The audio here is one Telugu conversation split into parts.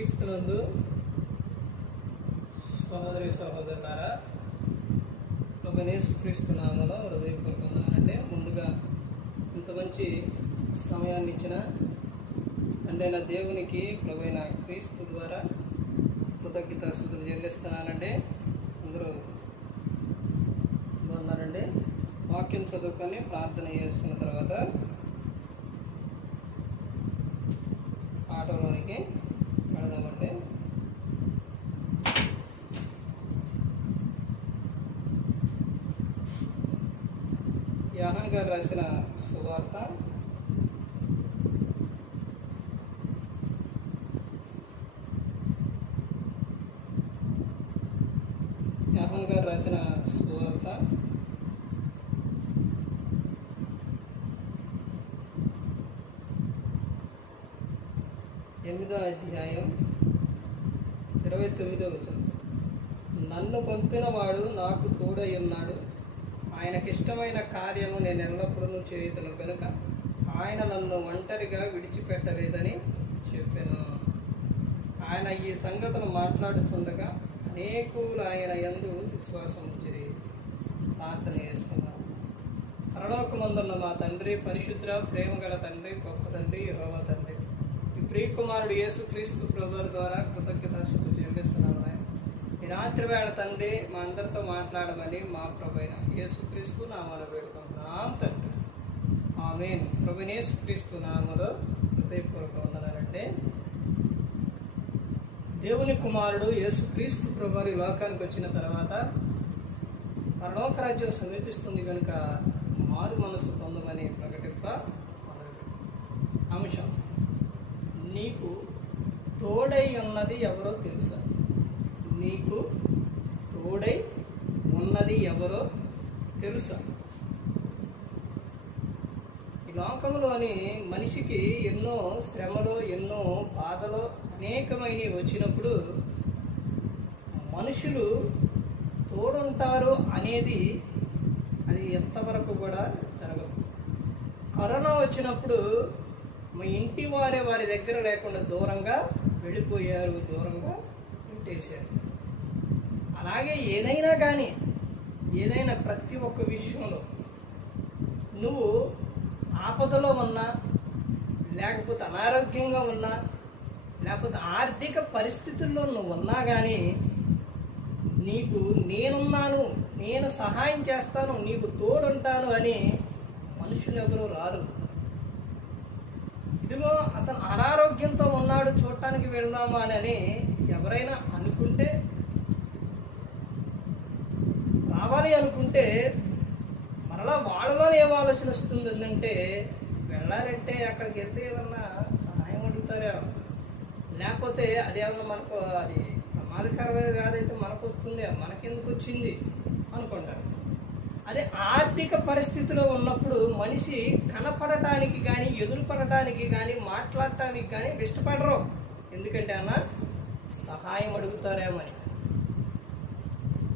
క్రీస్తునందు సహోదరి సహోదరులారా, ప్రభువైన యేసుక్రీస్తు నామములో హృదయపూర్వకంగా ముందుగా ఇంత మంచి సమయాన్ని ఇచ్చిన తండ్రైన దేవునికి ప్రభువైన క్రీస్తు ద్వారా కృతజ్ఞతాస్తుతులు చెల్లిస్తున్నానండి. అందరూ బాగున్నారండి. వాక్యం చదువుకొని ప్రార్థన చేసుకున్న తర్వాత ఆటోలోనికి వెళదామండి. యోహాను గారు రాసిన సువార్త 8వ అధ్యాయం 29వ వచనం. నన్ను పంపిన వాడు నాకు తోడై ఉన్నాడు, ఆయనకిష్టమైన కార్యము నేను ఎల్లప్పుడూ చేయుదును కనుక ఆయన నన్ను ఒంటరిగా విడిచిపెట్టలేదని చెప్పాను. ఆయన ఈ సంగతులు మాట్లాడుతుండగా అనేకులు ఆయన యందు విశ్వాసం ఉంచిరి. ప్రార్థన చేసుకున్నాం. పరలోకమందున్న మా తండ్రి, పరిశుద్ధ ప్రేమ గల తండ్రి, గొప్ప తండ్రి, యెహోవా తండ్రి, ఈ ప్రియకుమారుడు యేసుక్రీస్తు ప్రభువు ద్వారా కృతజ్ఞతాస్తుతులు చెల్లిస్తున్నాను. ఈ రాత్రి వేళ తండ్రి మా అందరితో మాట్లాడమని మా ప్రభువైన యేసుక్రీస్తు నామములో వేడుకుంటున్నాం తండ్రి. ఆమేన్. ప్రభువైన యేసుక్రీస్తు నామములో హృదయపూర్వక వందనాలండి. దేవుని కుమారుడు యేసుక్రీస్తు ప్రభువు ఈ లోకానికి వచ్చిన తర్వాత పరలోక రాజ్యం సమీపిస్తుంది కనుక మారు మనసు పొందమని ప్రకటింప అంశం. నీకు తోడై ఉన్నది ఎవరో తెలుసా? నీకు తోడై ఉన్నది ఎవరో తెలుసా? ఈ లోకంలోని మనిషికి ఎన్నో శ్రమలు, ఎన్నో బాధలు అనేకమైనవి వచ్చినప్పుడు మనుషులు తోడుంటారు అనేది అది ఎంతవరకు కూడా జరగదు. కరోనా వచ్చినప్పుడు మా ఇంటి వారి దగ్గర లేకుండా దూరంగా వెళ్ళిపోయారు, దూరంగా పెట్టేశారు. అలాగే ఏదైనా కానీ ఏదైనా ప్రతి ఒక్క విషయంలో నువ్వు ఆపదలో ఉన్నా, లేకపోతే అనారోగ్యంగా ఉన్నా, లేకపోతే ఆర్థిక పరిస్థితుల్లో నువ్వు ఉన్నా కానీ నీకు నేనున్నాను, నేను సహాయం చేస్తాను, నీకు తోడుంటాను అని మనుషులు ఎవరు రారు. ఇదిగో అతను అనారోగ్యంతో ఉన్నాడు, చూడటానికి వెళ్దామా అని ఎవరైనా అనుకుంటే, రావాలి అనుకుంటే మరలా వాళ్ళలో ఏం ఆలోచన వస్తుంది అంటే వెళ్ళాలంటే అక్కడికి వెళ్తే ఏదన్నా సహాయం అడుగుతారేమో, లేకపోతే అదేమన్నా మనకు అది ప్రమాదకరమైన వ్యాధైతే మనకు వస్తుంది, మనకెందుకు వచ్చింది అనుకుంటారు. అదే ఆర్థిక పరిస్థితిలో ఉన్నప్పుడు మనిషి కనపడటానికి కానీ, ఎదురుపడటానికి కానీ, మాట్లాడటానికి కానీ ఇష్టపడరు. ఎందుకంటే అన్న సహాయం అడుగుతారేమని.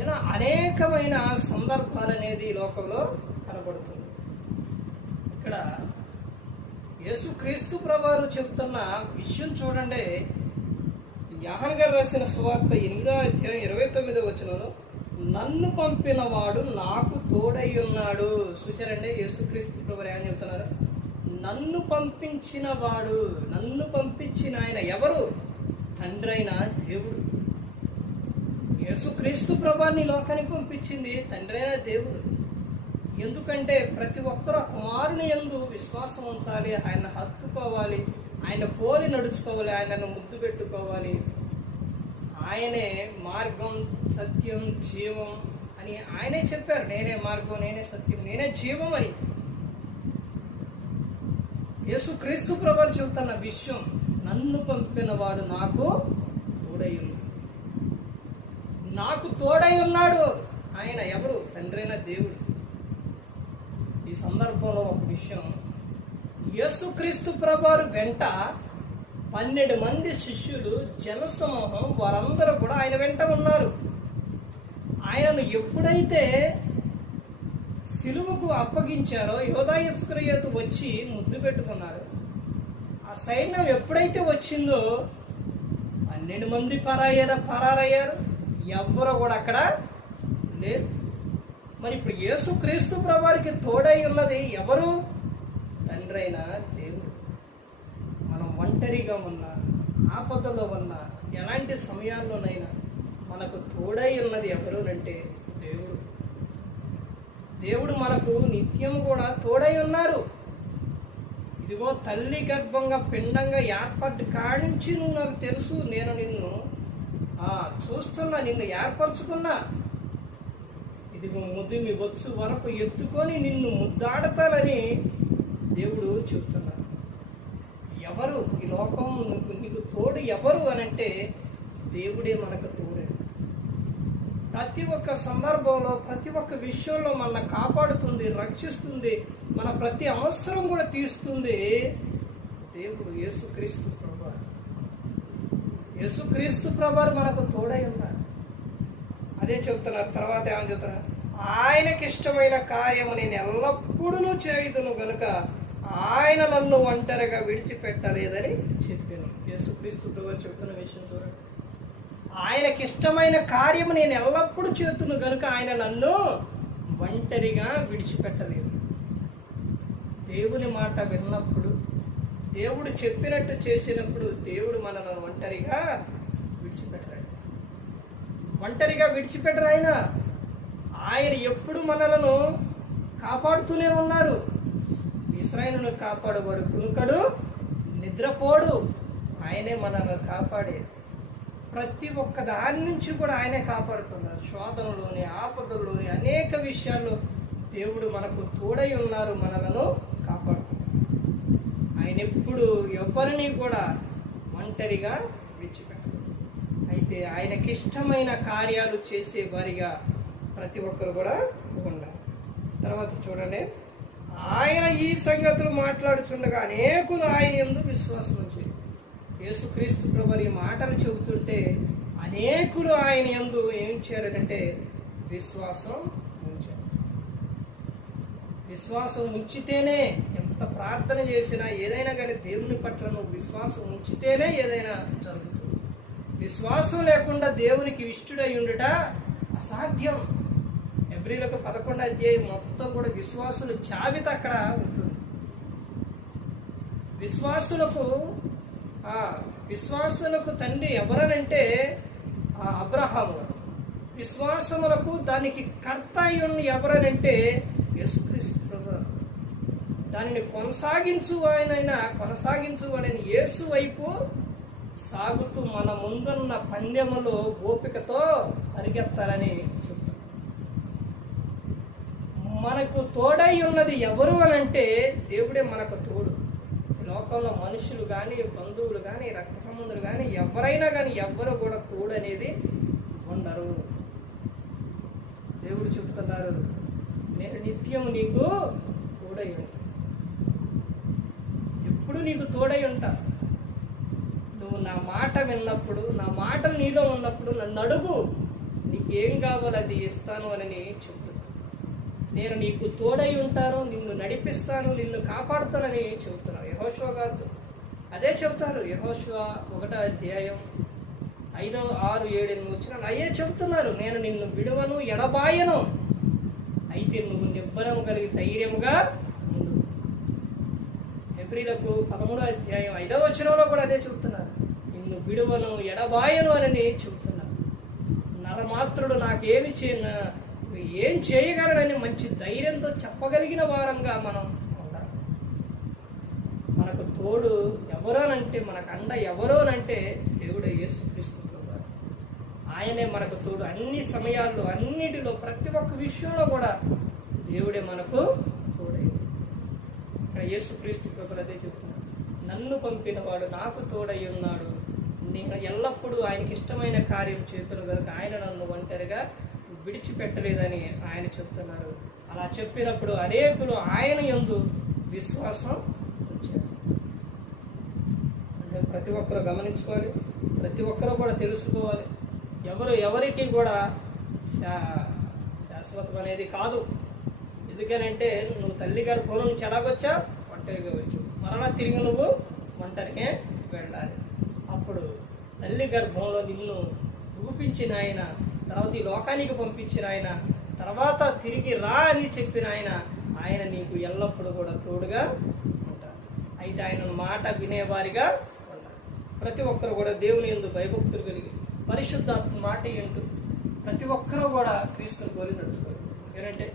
ఇలా అనేకమైన సందర్భాలు అనేది లోకంలో కనబడుతుంది. ఇక్కడ యేసుక్రీస్తు ప్రభువు చెప్తున్న విషయం చూడండి. యోహాను గారు రాసిన సువార్త 8వ అధ్యాయం 29వ వచనంలో నన్ను పంపిన వాడు నాకు తోడై ఉన్నాడు. చూశారండి, యేసుక్రీస్తు ప్రభువు ఏమని చెప్తున్నారు? నన్ను పంపించిన వాడు, నన్ను పంపించిన ఆయన ఎవరు? తండ్రి అయిన దేవుడు. యేసుక్రీస్తు ప్రభువుని లోకానికి పంపించింది తండ్రి అయిన దేవుడు. ఎందుకంటే ప్రతి ఒక్కరు కుమారుని యందు విశ్వాసం ఉంచాలి, ఆయన హత్తుకోవాలి, ఆయన పోలి నడుచుకోవాలి, ఆయనను ముద్దు పెట్టుకోవాలి. ఆయనే మార్గం, సత్యం, జీవం అని ఆయనే చెప్పారు. నేనే మార్గం, నేనే సత్యం, నేనే జీవం అని యేసుక్రీస్తు ప్రభువు చెబుతున్న విషయం. నన్ను పంపిన వాడు నాకు తోడై ఉన్నాడు, నాకు తోడై ఉన్నాడు. ఆయన ఎవరు? తండ్రి అయిన దేవుడు. ఈ సందర్భంలో ఒక విషయం, యేసుక్రీస్తు ప్రభువు వెంట 12 మంది శిష్యులు, జనసమూహం, వారందరూ కూడా ఆయన వెంట ఉన్నారు. ఆయనను ఎప్పుడైతే సిలువకు అప్పగించారో యోధా ఇస్కరియోతు వచ్చి ముద్దు పెట్టుకున్నాడు. ఆ సైన్యం ఎప్పుడైతే వచ్చిందో ఆ 12 మంది పరారయ్యారు, ఎవ్వరూ కూడా అక్కడ లేరు. మరి ఇప్పుడు యేసుక్రీస్తు ప్రభువారికి తోడై ఉన్నది ఎవరు? తండ్రి అయిన దేవుడు. మనం ఒంటరిగా ఉన్నా, ఆపదలో ఉన్నా, ఎలాంటి సమయాల్లోనైనా మనకు తోడై ఉన్నది ఎవరు అంటే దేవుడు. దేవుడు మనకు నిత్యం కూడా తోడై ఉన్నారు. ఇదిగో తల్లి గర్భంగా పిండంగా ఏర్పడ్డ కాడించి నువ్వు నాకు తెలుసు, నేను నిన్ను చూస్తున్నా, నిన్ను ఏర్పరచుకున్నా, ఇదిగో ముదిమి వచ్చు వరకు ఎత్తుకొని నిన్ను ముద్దాడతానని దేవుడు చెప్తున్నాడు. ఎవరు ఈ లోకం నీకు తోడు ఎవరు అనంటే దేవుడే మనకు తోడు. ప్రతి ఒక్క సందర్భంలో, ప్రతి ఒక్క విషయంలో మన కాపాడుతుంది, రక్షిస్తుంది, మన ప్రతి అవసరం కూడా తీరుస్తుంది దేవుడు. యేసుక్రీస్తు ప్రభువారు. యేసుక్రీస్తు ప్రభువారు మనకు తోడై ఉన్నారు. అదే చెప్తున్నారు. తర్వాత ఏమని చెప్తున్నారు? ఆయనకి ఇష్టమైన కార్యము నేను ఎల్లప్పుడూ చేయుదును గనుక ఆయన నన్ను ఒంటరిగా విడిచిపెట్టలేదని చెప్పాను. యేసుక్రీస్తు ప్రభువారు చెప్తున్న విషయం చూడండి. ఆయనకి ఇష్టమైన కార్యము నేను ఎల్లప్పుడూ చేతును గనుక ఆయన నన్ను ఒంటరిగా విడిచిపెట్టలేదు. దేవుని మాట విన్నప్పుడు, దేవుడు చెప్పినట్టు చేసినప్పుడు దేవుడు మనల్ని ఒంటరిగా విడిచిపెట్టరాడు. ఒంటరిగా విడిచిపెట్టరు. ఆయన ఎప్పుడు మనలను కాపాడుతూనే ఉన్నారు. ఇశ్రాయేలును కాపాడువాడు కునుకడు, నిద్రపోడు. ఆయనే మనల్ని కాపాడేది. ప్రతి ఒక్క దాని నుంచి కూడా ఆయనే కాపాడుతున్నారు. శోధనలోని, ఆపదల్లోని, అనేక విషయాల్లో దేవుడు మనకు తోడై ఉన్నారు, మనలను కాపాడుతున్నారు. ఆయన ఎప్పుడు ఎవరిని కూడా ఒంటరిగా విడిచిపెట్టరు. అయితే ఆయనకి ఇష్టమైన కార్యాలు చేసే వారిగా ప్రతి ఒక్కరు కూడా ఉండాలి. తర్వాత చూడండి, ఆయన ఈ సంగతులు మాట్లాడుచుండగా అనేకులు ఆయన యందు విశ్వాసం ఉంచారు. యేసుక్రీస్తు ప్రభువు ఈ మాటలు చెబుతుంటే అనేకులు ఆయన యందు ఏం చేయాలంటే విశ్వాసం ఉంచారు. విశ్వాసం ఉంచితేనే, ఎంత ప్రార్థన చేసినా ఏదైనా కానీ దేవుని పట్ల నువ్వు విశ్వాసం ఉంచితేనే ఏదైనా జరుగుతుంది. విశ్వాసం లేకుండా దేవునికి ఇష్టడై ఉండుట అసాధ్యం. హెబ్రీయులకు 11వ అధ్యాయం మొత్తం కూడా విశ్వాసుల జాబితా అక్కడ ఉంటుంది. విశ్వాసులకు తండ్రి ఎవరనంటే అబ్రహాము. విశ్వాసములకు దానికి కర్త ఎవరనంటే యేసుక్రీస్తు ప్రభువు. దానిని కొనసాగించువాడైన యేసు వైపు సాగుతూ మన ముందున్న పందెములో ఓపికతో పరిగెత్తాలని చెప్తారు. మనకు తోడై ఉన్నది ఎవరు అనంటే దేవుడే మనకు తోడు. లోకంలో మనుషులు కానీ, బంధువులు కానీ, రక్త సంబంధులు కానీ, ఎవరైనా కానీ ఎవ్వరు కూడా తోడు అనేది ఉండరు. దేవుడు చెప్తున్నారు, నేను నిత్యం నీకు తోడై ఉంటా, ఎప్పుడు నీకు తోడై ఉంటా. నువ్వు నా మాట విన్నప్పుడు, నా మాటలు నీలో ఉన్నప్పుడు నన్ను అడుగు, నీకేం కావాలో అది ఇస్తాను అని చెప్తున్నా. నేను నీకు తోడై ఉంటాను, నిన్ను నడిపిస్తాను, నిన్ను కాపాడుతానని చెబుతున్నారు. యెహోషువ గారు అదే చెబుతారు. యెహోషువ 1వ అధ్యాయం 5, 6, 7 వచ్చిన అయ్యే చెబుతున్నారు. నేను నిన్ను విడువను, ఎడబాయను, అయితే నువ్వు నిబ్బరం కలిగి ధైర్యముగా ఉండు. హెబ్రీయులకు 13వ అధ్యాయం 5వ వచనంలో కూడా అదే చెబుతున్నారు. నిన్ను విడువను, ఎడబాయను అని చెబుతున్నారు. నరమాత్రుడు నాకేమి ఏం చేయగలడని మంచి ధైర్యంతో చెప్పగలిగిన వారంగా మనం ఉండాలి. మనకు తోడు ఎవరోనంటే, మనకు అండ ఎవరోనంటే దేవుడే యేసుక్రీస్తు ప్రభువు. ఆయనే మనకు తోడు. అన్ని సమయాల్లో, అన్నిటిలో, ప్రతి ఒక్క విషయంలో కూడా దేవుడే మనకు తోడై. ఇక్కడ యేసుక్రీస్తు ప్రభువు అదే చెప్తున్నాడు, నన్ను పంపిన వాడు నాకు తోడై ఉన్నాడు, నేను ఎల్లప్పుడూ ఆయనకి ఇష్టమైన కార్యం చేతులు కనుక ఆయన నన్ను ఒంటరిగా విడిచిపెట్టలేదని ఆయన చెప్తున్నారు. అలా చెప్పినప్పుడు అనేకులు ఆయన యందు విశ్వాసం ఉంచారు. అంటే ప్రతి ఒక్కరు గమనించుకోవాలి, ప్రతి ఒక్కరూ కూడా తెలుసుకోవాలి. ఎవరికి కూడా శాశ్వతం అనేది కాదు. ఎందుకనంటే నువ్వు తల్లి గారి పొలం నుంచి ఎలాగొచ్చా, ఒంటరిగా వచ్చు, మరలా తిరిగి నువ్వు ఒంటరికే వెళ్ళాలి. అప్పుడు తల్లి గర్భంలో నిన్ను రూపించిన ఆయన, తర్వాత ఈ లోకానికి పంపించిన ఆయన, తర్వాత తిరిగి రా అని చెప్పిన ఆయన నీకు ఎల్లప్పుడూ కూడా తోడుగా ఉంటారు. అయితే ఆయన మాట వినేవారిగా ఉంటారు. ప్రతి ఒక్కరు కూడా దేవుని యందు భయభక్తులు కలిగి పరిశుద్ధాత్మ మాట ఏంటూ ప్రతి ఒక్కరూ కూడా క్రీస్తుని కోరి నడుచుకోవాలి. ఏంటంటే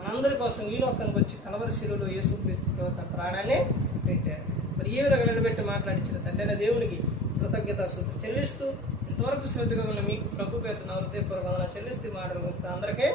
మనందరి కోసం ఈ లోకానికి వచ్చి కలవరి శిలువలో యేసుక్రీస్తు తన ప్రాణాన్ని పెట్టారు. మరి ఈ విధంగా నిలబెట్టి మాట్లాడించిన తండ్రి దేవునికి కృతజ్ఞతాస్తుతులు చెల్లిస్తూ ఇంతవరకు శ్రద్ధగా ఉన్న మీకు ప్రభు పేరు నా హృదయపూర్వకంగా చెల్లిస్తూ మాటలు అందరికీ